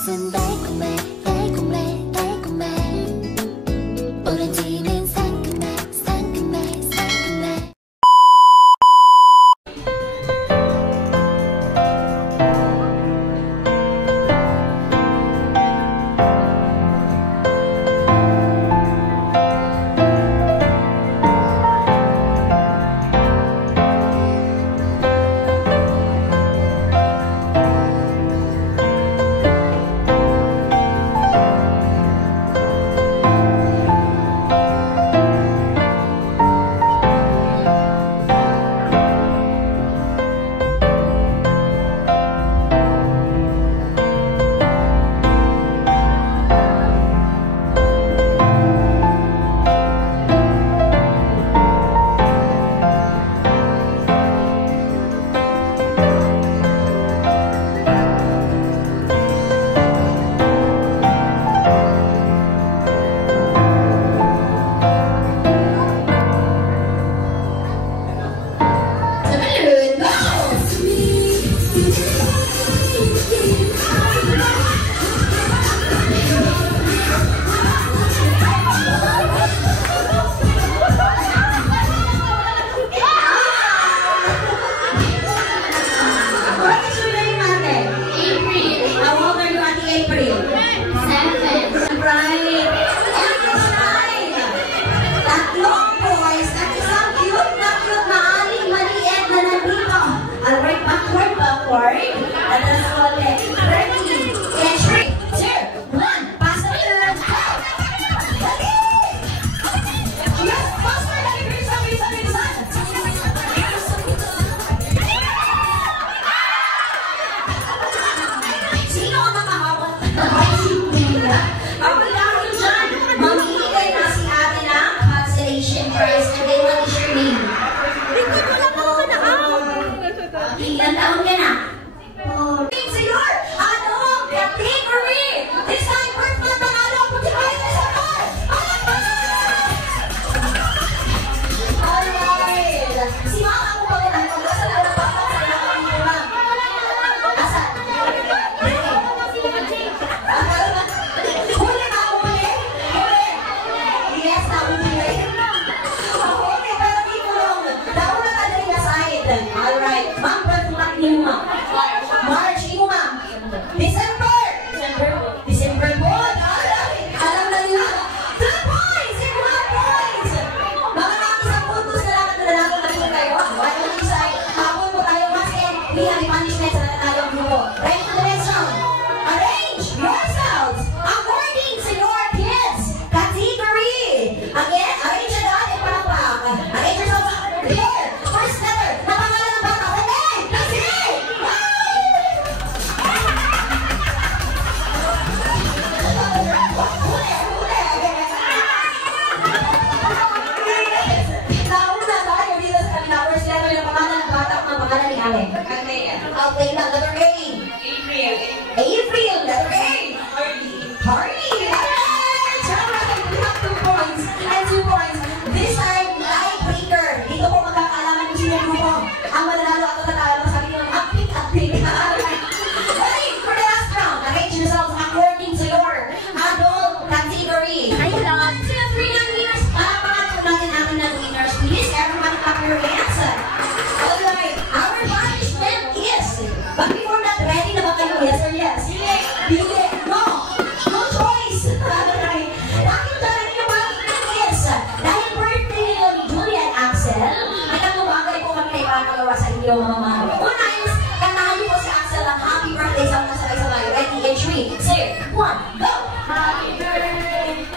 입맛은 달콤해 달콤해 달콤해 오렌지는 상큼해 상큼해 상큼해 Ilan taon ka na? Senyor! Ano? Category! Design first na pangalan po si Ryan Isabel! Alright! Si Mama ako pa rin ang nasa lang na papa sa iyo ang iyo, Ma'am. Asan? Huli na ako huli? Huli! Yes, na huli. Okay, pero di ko lang. Daw na ka na side. Alright. Ma'am, March, imo ma'am. December po. Alam na nila. 2 points! Imo mga points! Mga nakisang puntos na lang na natin kayo. Why don't you say, hapon po tayo kasi we have punishment sa natatalo ang grupo. Ready to the next round. Arrange yourselves according to your kids' category. Again, arrange your dad and palakpak. Arrange yourselves. Here, first letter. Napangalan ng bata. Okay, now letter A. April. Letter A. Harley. Alright! We have 2 points and 2 points. This time, tiebreaker. Dito po magkakaalaman kung sino yung grupo. Ang mananalo at tatatalo. Masabi nyo, apik. Ready for the last round. Arrange yourselves according to your adult category. Hi, love. Sino 3 ng winners? Pangalan natin natin ng winners. Please, everyone clap your hands. Alright. Our punishment is, but before that, ready na ba kayo? Yes or yes? Hindi. No. No choice. Alright. Bakit talaga yung punishment is, dahil birthday nila ni Julia and Axel, ay nagmumagay po kami na ipapagawa sa inyo, mga mahal. Una is, kantahan niyo po si Axel ang happy birthday sa mga sabay-sabay. Ready in 3, 2, 1, go! Happy birthday!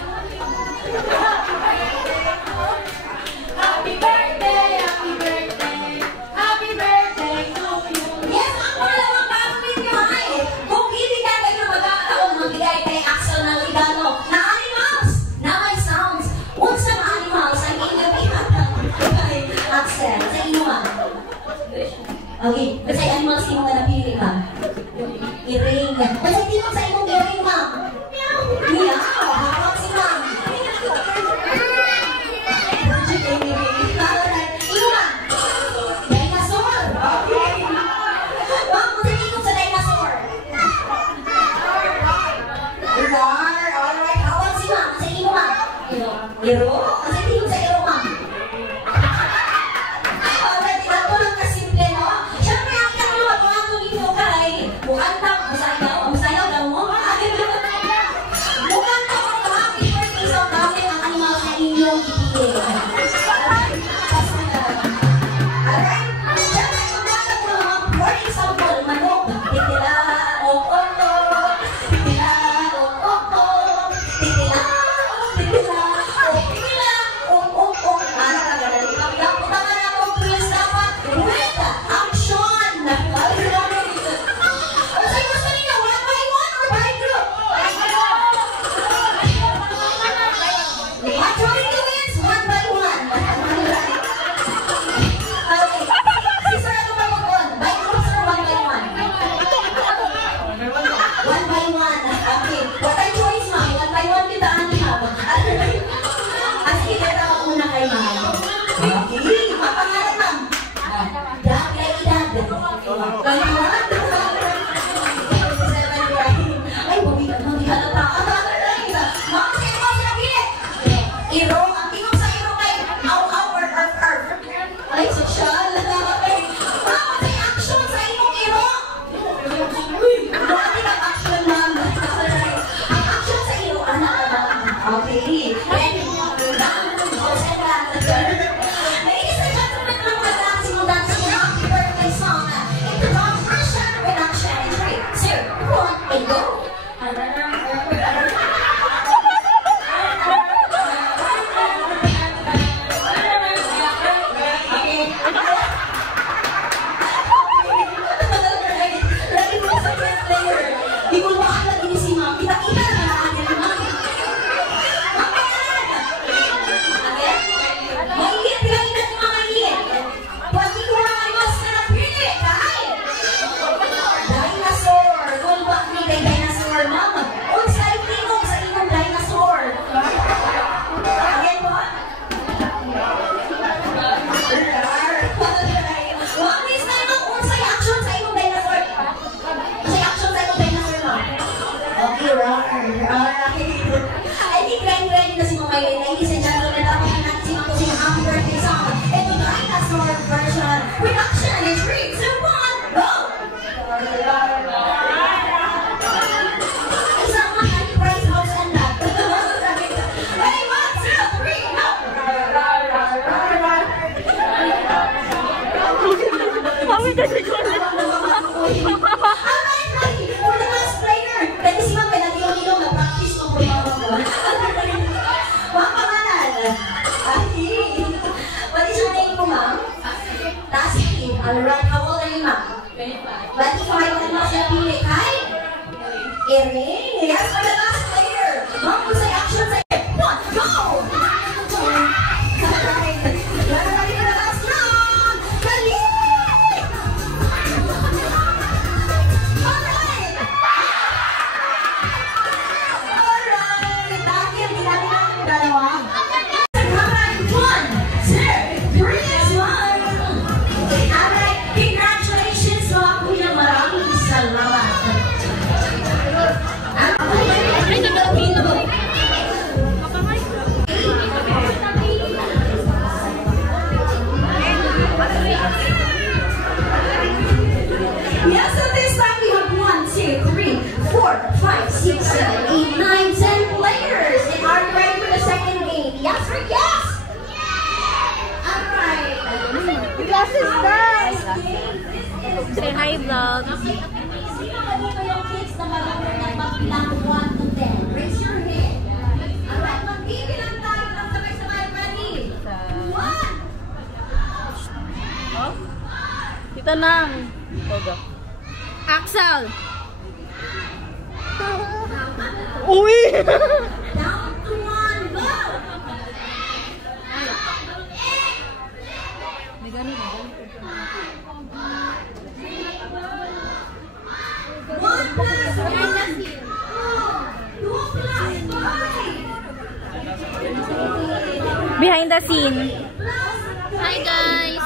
Happy birthday! Happy birthday! Happy birthday to you! Yes, ang dalawang family niyo ay kung ibigay kayo ng magkakataon magbigay kay Axel ng regalo na animals na may sounds. Unsa na animals ang inyong ihatag kay Axel? Sa inyo, ma'am? Okay, basta animals yung mga napili, ma'am? Iring. Basta hindi mo sa imong iring, ma'am? Meow! Hawak si ma'am. Dinosaur! Okay. Ma'am, kung sa dinosaur. Ay, buwi ka halata. Ma'am, sige mo sila bilit. Iro, ang tingog sa iro kay arf. Ay, sosyal. Ma'am, say action sa imong iro. Uy, grabe ka action, ma'am. Ang action sa iro, anak. Okay. Ready? Ladies and gentlemen, ang mga dancing mo dancing mo happy birthday song. Introduction with action in 3, 2, 1, and go. Lagi mo sa player. Di mo makakala din si ma'am. Kita-kita na natin ni ma'am. Mahigit pinalitan ni mga higit. Pwede ko na ang mas na napili. Kahit. Dinosaur. Kung bakit kay dinosaur, ma'am. Unsay tingog sa inyong dinosaur. Again po. Ma'am, please na naman unsay action sa inyong dinosaur. Unsay action sa inyong dinosaur, ma'am. Okay, roar. Alright. I think ready na si Mama Yun. Ladies and gentlemen, tapos natin si Mama Yun happy birthday song. Ito dinosaur version. With action in 3, 2, 1, go! Isang mga prize house and that. Ready, 1, 2, 3, go! Alright, ready. For the last player. Pwede si Ma'am Benadilong na-practice ko po yung mga pangalan. What is your name po, ma'am? Tasky. Alright, how old are you, ma'am? 25. 25 and mas napili kay? Erin. Yes, for the last player. Ma'am, kung sa action sa 1, go! Alright. Ready for the last round. Dali! Alright! Alright! Dahil ginagawa ng dalawa. Alright, 1, 2, 3, 1. Alright, congratulations mga kuya. Maraming salamat. Ay, nagapino. Yes, so this time we have 1, 2, 3, 4, 5, 6, 7, 8, 9, 10 players. And are you ready for the second game? Yes or yes? Alright. Yes, it's done. Say hi, vlog. Sino kanito yung kids na marunong nagpapilang 1 to 10? Raise your hand. Alright, magbibilang tayo ng sabay-sabay. Ready? 1. Ito lang. Axel. Uy! Down to 1, go! One plus 1, 2 plus 5. Behind the scene. Hi guys!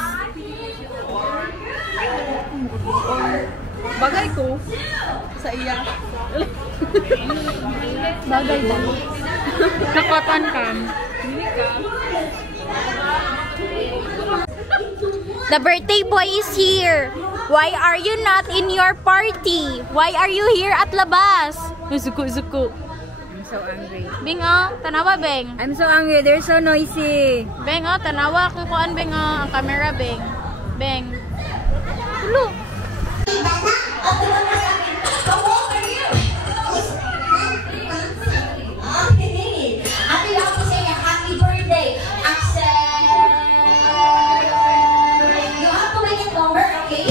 Bagay ko sa iya. Bagay ba? Nakotan ka. The birthday boy is here. Why are you not in your party? Why are you here at labas? Zuko. I'm so angry. Beng, oh, tanawa, Beng. I'm so angry. They're so noisy. Beng, oh, tanawa kung kuan, Beng, oh, ang camera, Beng. Beng. Tulo. How old are you? Okay. Ate, you have to say a happy birthday. Axel. You have to make it longer, okay?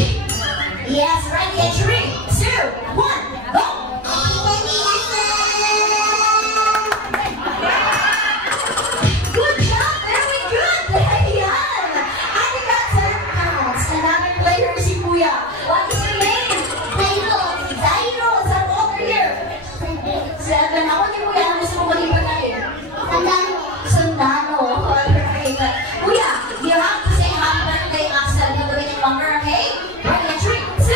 Yes, ready at 3, 2, 1, go! Good job, very good. Ayan. Ate got 10 pounds. Another player si Kuya. What is your name? Zairo. How old are you? 7. Ako ni Kuya. Ano gusto mo maliban natin? Sundano. Alright. Kuya, you have to say happy birthday, Axel. You have to make it longer, okay? Ready at 3, 2,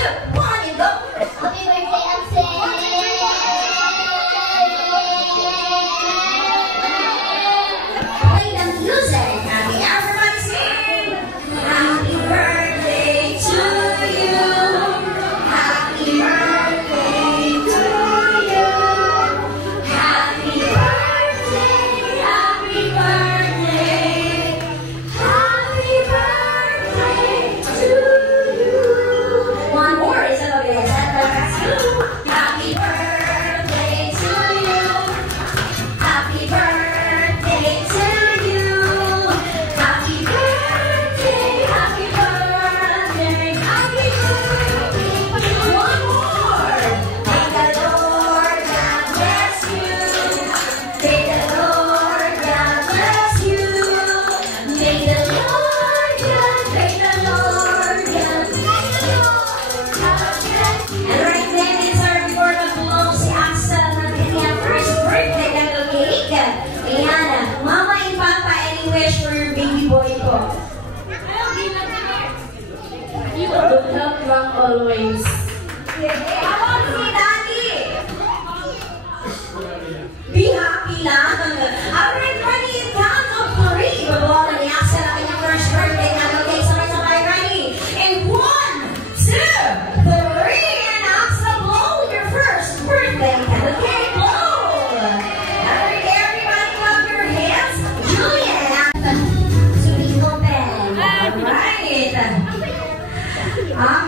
points. How about si Daddy? Be happy lang. Alright, ready? Count of 3. Babawa na ni Axel ang kanyang first birthday. Okay, sabay-sabay, ready? And 1, 2, 3. And Axel, blow your first birthday. Okay, blow. Alright, everybody clap your hands. Julian. Suliho Ben. Alright.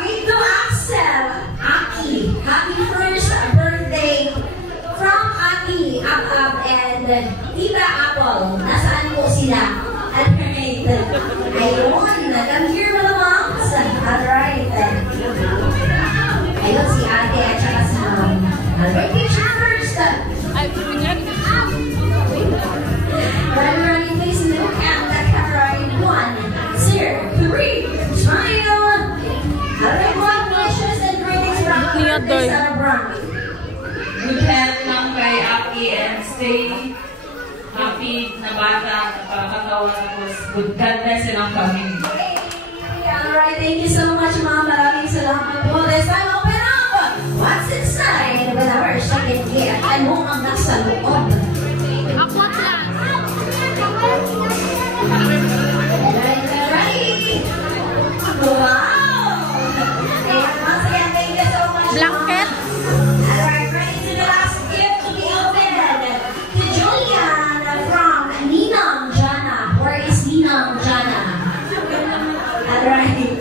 Ito Axel. Aki. Happy first birthday from Aki, Ab and Tita Apple. Nasaan po sila? Alright. Ayun. Come here mga moms. Alright. Ayun si ate at saka si mom. Alright, picture first. Ready, please look at the camera in 1, 2, 3. Smile. Alright, one wishes and greetings from Good health lang kay Aki and stay happy na bata, napakatawa tapos good God bless in ang family. Alright, thank you so much, Mom. Maraming salamat po. This time, open up! What's inside with our second gift? Ano ang nasa loob? Akwat lang. Ready? Wow! And once again, thank you so much, Mom. Blanket. Alright, ready to the last gift to be opened. To Julian from Ninang Jana. Where is Ninang Jana? Alright.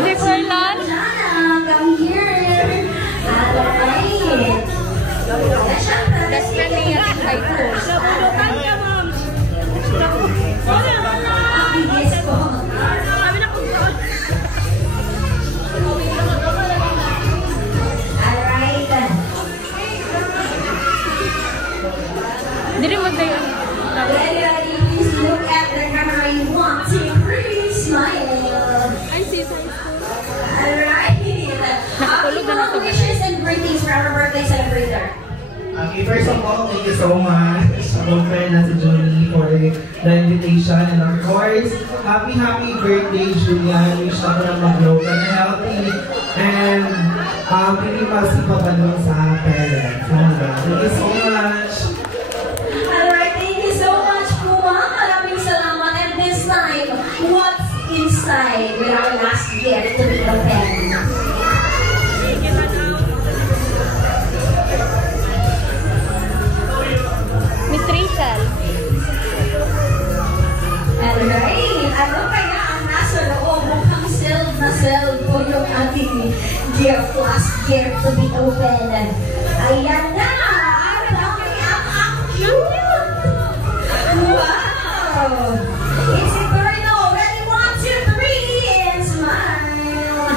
Before lunch. Jana, come here. Alright. Best friend niya si Kaito. Yes po. Alright. Dili mo tayo. Ready, please look at the camera in 1, 2, 3, smile. Ay, sis. Alright. Nakatulog na Happy wishes and greetings for our birthday celebrator. Okay, first of all, thank you so much sa friend na si Johnny for the invitation. And of course, happy birthday, Julian. Wish ako na mag-grow ka na healthy. And hindi masipagano sa parents. Thank you so much. Alright, thank you so much po, Ma'am. Maraming salamat. And this time, what's inside with our last gift to be opened? Miss Rachel. Alright, ano kaya ang nasa loob? Mukhang sealed na sealed po yung ating gift, last gift to be opened. Ayan na! Ang cute! Wow! It's eternal! Ready? 1, 2, 3, and smile!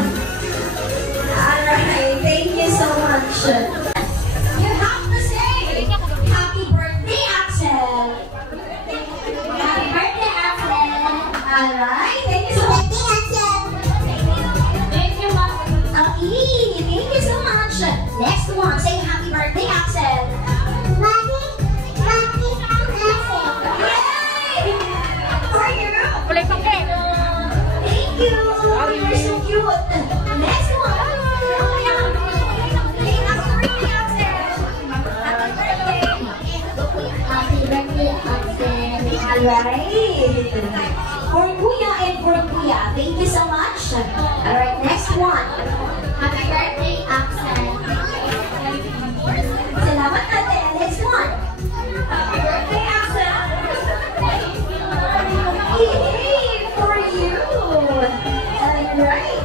Alright, thank you so much. You have to say, happy birthday, Axel! Happy birthday, Axel! Alright, thank you so much. Thank you, Mom. Okay, thank you so much. Next one, say happy birthday, Axel. Yay! For you. Kulay pangke. Thank you. You're so cute. Next one. Say happy birthday, Axel. Happy birthday, Axel. Alright. For Kuya and for Kuya, thank you so much. Alright, next one. Happy birthday, Axel. Salamat natin. Next one. Happy birthday, Axel. Yay, for you. Alright.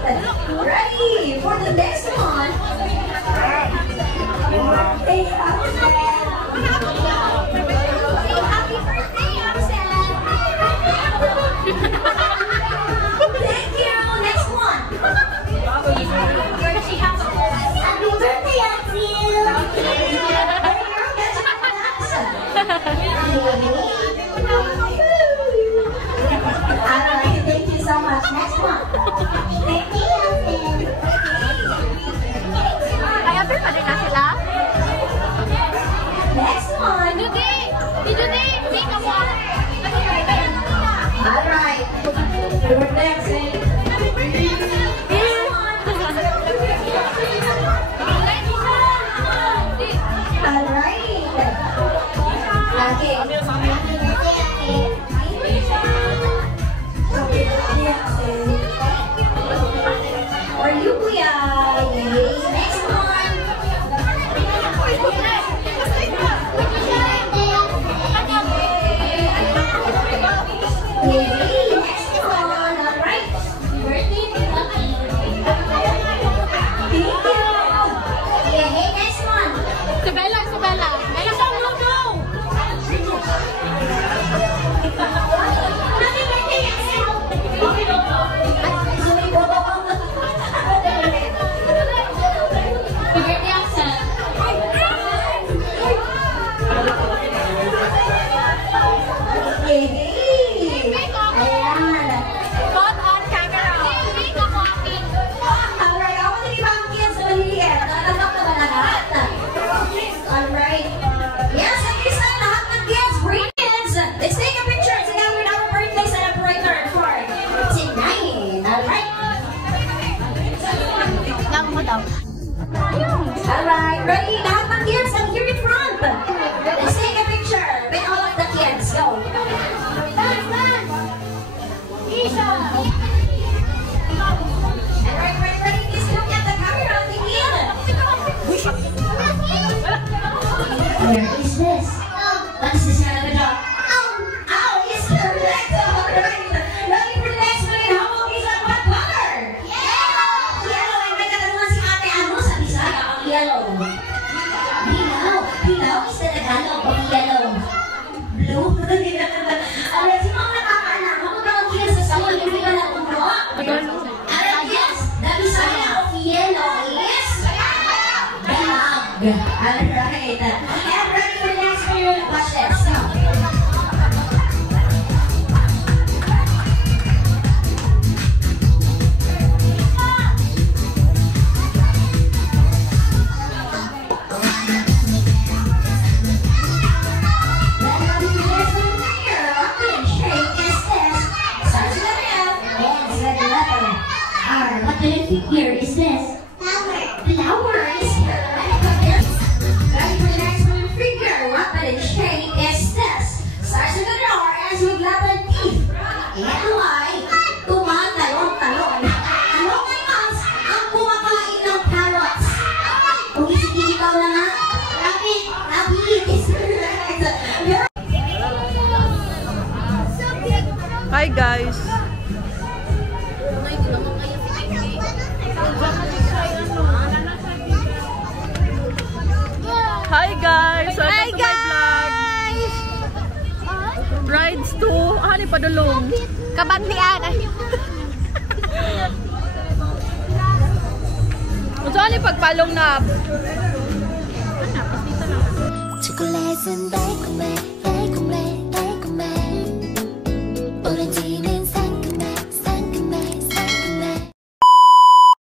Ready for the next one. Happy birthday, Axel. Happy birthday, Axel. Thank you. Next one. Happy birthday, Alright, thank you so much. Next one. Thank you. Ay, apir pa din na sila? For you, Kuya. Yay. Next one. Yay. Next one. Alright. Birthday. Thank you. Yay. Next one. Isabella, Isabella. Ella, no, no. Happy birthday, Axel. Happy birthday, Axel. Yay! Ayan. Caught on camera. Alright, ako na ibang kids sa maliliit. Natatak na ba lahat? Alright. Yes, at least na lahat ng kids, bring kids. Let's take a picture together with our birthday celebrator for tonight. Alright. Lang mo daw. Alright, ready? Lahat ng kids, I'm here in front. Let's take a picture with all of the kids. Go. Alright, ready? Please look at the camera. Where is this? That's the sound of a dog. Ow, it's correct. Alright. Ready for the next one? How long is that? What color? Yellow. And may katanungan si ate, ano sa Bisaya ang yellow? Dilaw. Dilaw is the Tagalog of yellow. Blue. Alright, sino ang nakakaalam? Ako ba ang kids sa school? Hindi ka lang umbro? Alright, yes. The Bisaya of yellow is Dalag. Alright. And ready for the next one? Watch this. What kind of figure is this? Flower is correct. Ready for the next one? Figure. What kind of shape is this? Starts with an R, ends with letter T. Ito ay tumatalon-talon. Ano may mouse ang kumakain ng carrots? Kung isipin ikaw na nga, rabbit is correct. Hi guys! Hi guys! Hi Welcome to my vlog! guys! Rides to Hani Padulong. Kabatian. Kung saan yung pagpalong na 초콜릿은 달콤해